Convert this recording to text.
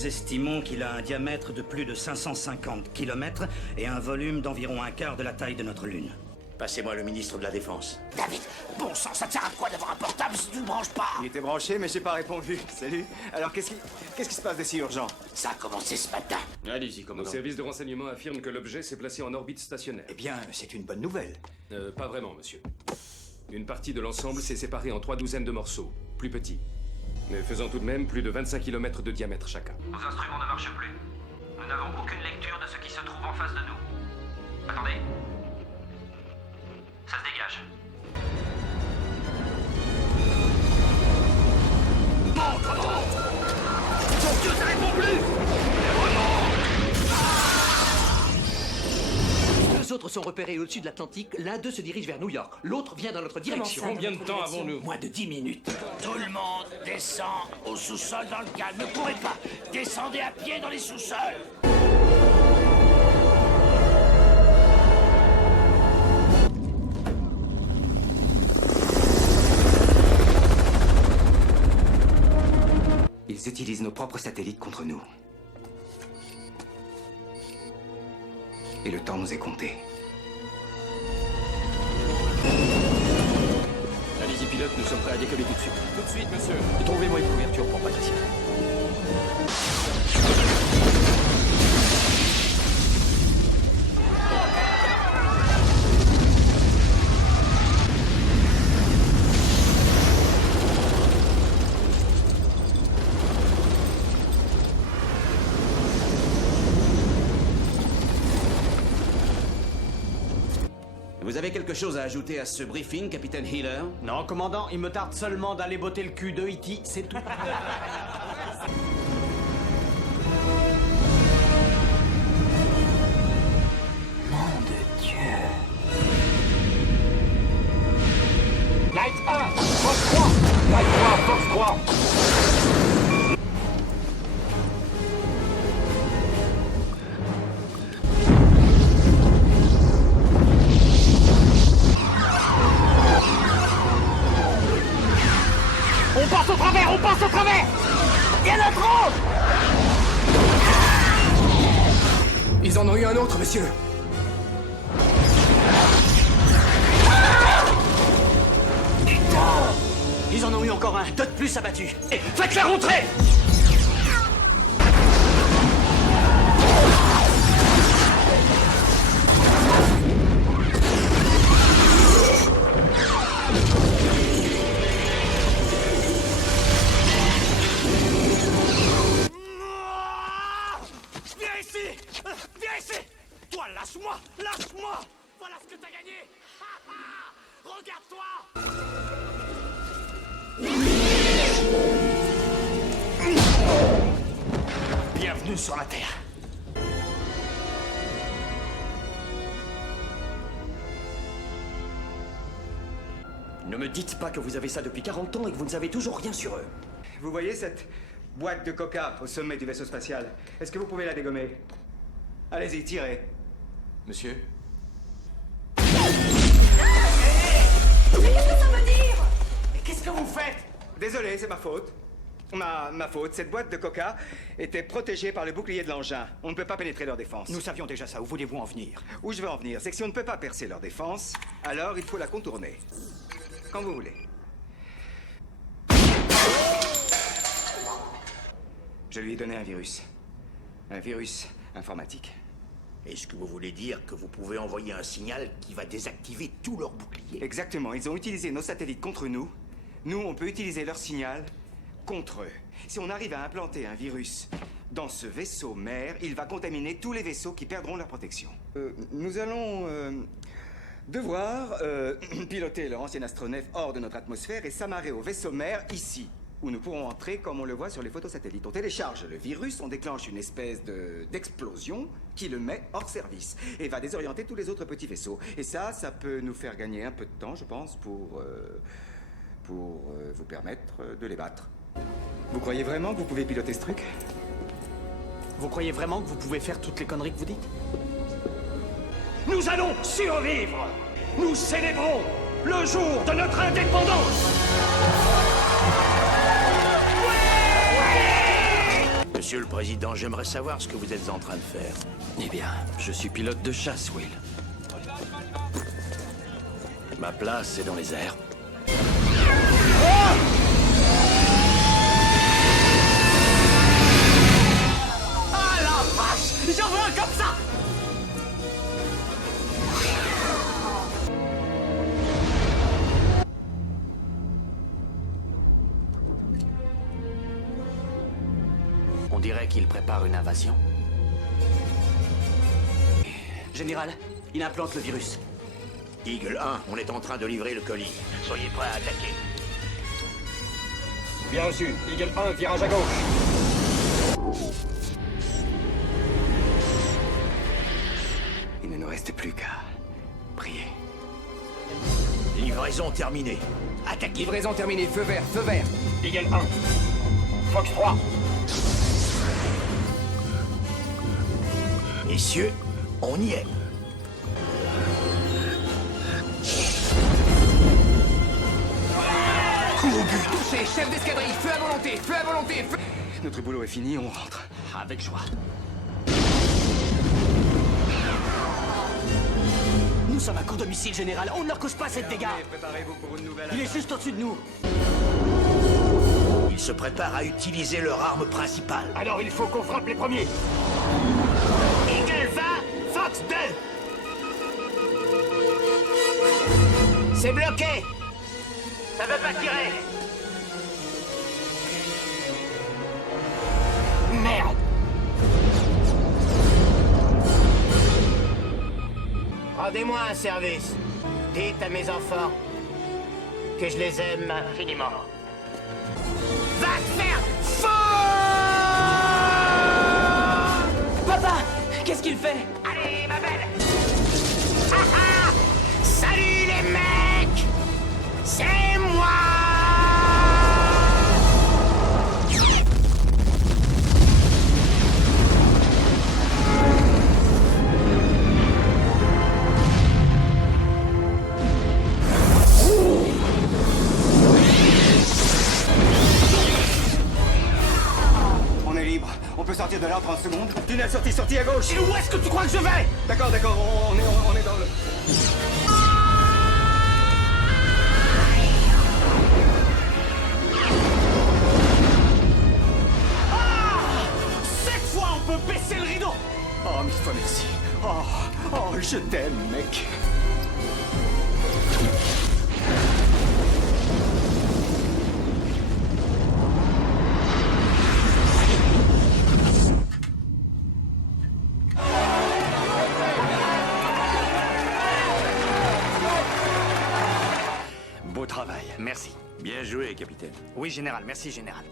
Nous estimons qu'il a un diamètre de plus de 550 km et un volume d'environ un quart de la taille de notre Lune. Passez-moi le ministre de la Défense. David, bon sang, ça te sert à quoi d'avoir un portable si tu le branches pas? Il était branché, mais j'ai pas répondu. Salut. Alors, qu'est-ce qui se passe de si urgent? Ça a commencé ce matin. Allez-y, Nos commandant. services de renseignement affirment que l'objet s'est placé en orbite stationnaire. Eh bien, c'est une bonne nouvelle. Pas vraiment, monsieur. Une partie de l'ensemble s'est séparée en 3 douzaines de morceaux, plus petits, mais faisant tout de même plus de 25 km de diamètre chacun. Nos instruments ne marchent plus. Nous n'avons aucune lecture de ce qui se trouve en face de nous. Attendez. Ça se dégage. Mon Dieu, ça répond plus! Deux autres sont repérés au-dessus de l'Atlantique. L'un d'eux se dirige vers New York. L'autre vient dans notre direction. Combien de temps avons-nous? Moins de 10 minutes. Tout le monde descend au sous-sol dans le calme. Ne courez pas. Descendez à pied dans les sous-sols. Ils utilisent nos propres satellites contre nous. Et le temps nous est compté. Allez-y, pilote, nous sommes prêts à décoller tout de suite. Tout de suite, monsieur. Trouvez-moi une couverture pour Patricia. Vous avez quelque chose à ajouter à ce briefing, capitaine Healer? Non, commandant, il me tarde seulement d'aller botter le cul de E.T., c'est tout. Nom de Dieu. Light 1, Force 3. Light 3, Force 3. On passe au travers! Il y en a trop! Ils en ont eu un autre, monsieur. Ils en ont eu encore un, deux de plus abattus. Et faites la rentrée! Viens ici! Toi, lâche-moi! Lâche-moi! Voilà ce que t'as gagné! Regarde-toi! Bienvenue sur la Terre. Ne me dites pas que vous avez ça depuis 40 ans et que vous ne savez toujours rien sur eux. Vous voyez cette boîte de coca au sommet du vaisseau spatial? Est-ce que vous pouvez la dégommer? Allez-y, tirez. Monsieur? Mais qu'est-ce que vous faites? Désolé, c'est ma faute. Ma faute. Cette boîte de coca était protégée par le bouclier de l'engin. On ne peut pas pénétrer leur défense. Nous savions déjà ça. Où voulez-vous en venir? Où je veux en venir, c'est que si on ne peut pas percer leur défense, alors il faut la contourner. Quand vous voulez. Je lui ai donné un virus. Un virus informatique. Est-ce que vous voulez dire que vous pouvez envoyer un signal qui va désactiver tous leurs boucliers? Exactement, ils ont utilisé nos satellites contre nous. Nous, on peut utiliser leur signal contre eux. Si on arrive à implanter un virus dans ce vaisseau mère, il va contaminer tous les vaisseaux qui perdront leur protection. Nous allons devoir piloter leur ancien astronef hors de notre atmosphère et s'amarrer au vaisseau mère ici, où nous pourrons entrer comme on le voit sur les photos satellites. On télécharge le virus, on déclenche une espèce d'explosion qui le met hors service et va désorienter tous les autres petits vaisseaux. Et ça peut nous faire gagner un peu de temps, je pense, pour vous permettre de les battre. Vous croyez vraiment que vous pouvez piloter ce truc? Vous croyez vraiment que vous pouvez faire toutes les conneries que vous dites? Nous allons survivre! Nous célébrons le jour de notre indépendance! Monsieur le Président, j'aimerais savoir ce que vous êtes en train de faire. Eh bien, je suis pilote de chasse, Will. Ma place est dans les airs. Ah la vache! J'en veux un comme ça! On dirait qu'il prépare une invasion. Général, il implante le virus. Eagle 1, on est en train de livrer le colis. Soyez prêts à attaquer. Bien reçu. Eagle 1, virage à gauche. Il ne nous reste plus qu'à prier. Livraison terminée. Attaquez. Livraison terminée, feu vert, feu vert. Eagle 1. Fox 3. Messieurs, on y est. Coup au but. Touché, chef d'escadrille, feu à volonté, feu à volonté, feu... Notre boulot est fini, on rentre. Avec joie. Nous sommes à court de missiles, Général. On ne leur cause pas cette dégâts. Préparez-vous pour une nouvelle Il est juste au-dessus de nous. Ils se préparent à utiliser leur arme principale. Alors il faut qu'on frappe les premiers. Eagle 20, Fox 2. C'est bloqué. Ça veut pas tirer. Merde. Rendez-moi un service. Dites à mes enfants que je les aime infiniment. Va te faire Papa! Qu'est-ce qu'il fait? Allez, ma belle. Ah ah. Salut les mecs. C'est moi. On est libre. On peut sortir de là en 30 secondes. Tunnel sortie à gauche. Et où est-ce que tu crois que je vais? D'accord, on est dans le... Cette fois, on peut baisser le rideau. Oh, mille fois merci. Oh, je t'aime, mec. Beau travail, merci. Bien joué, capitaine. Oui, Général, merci, Général.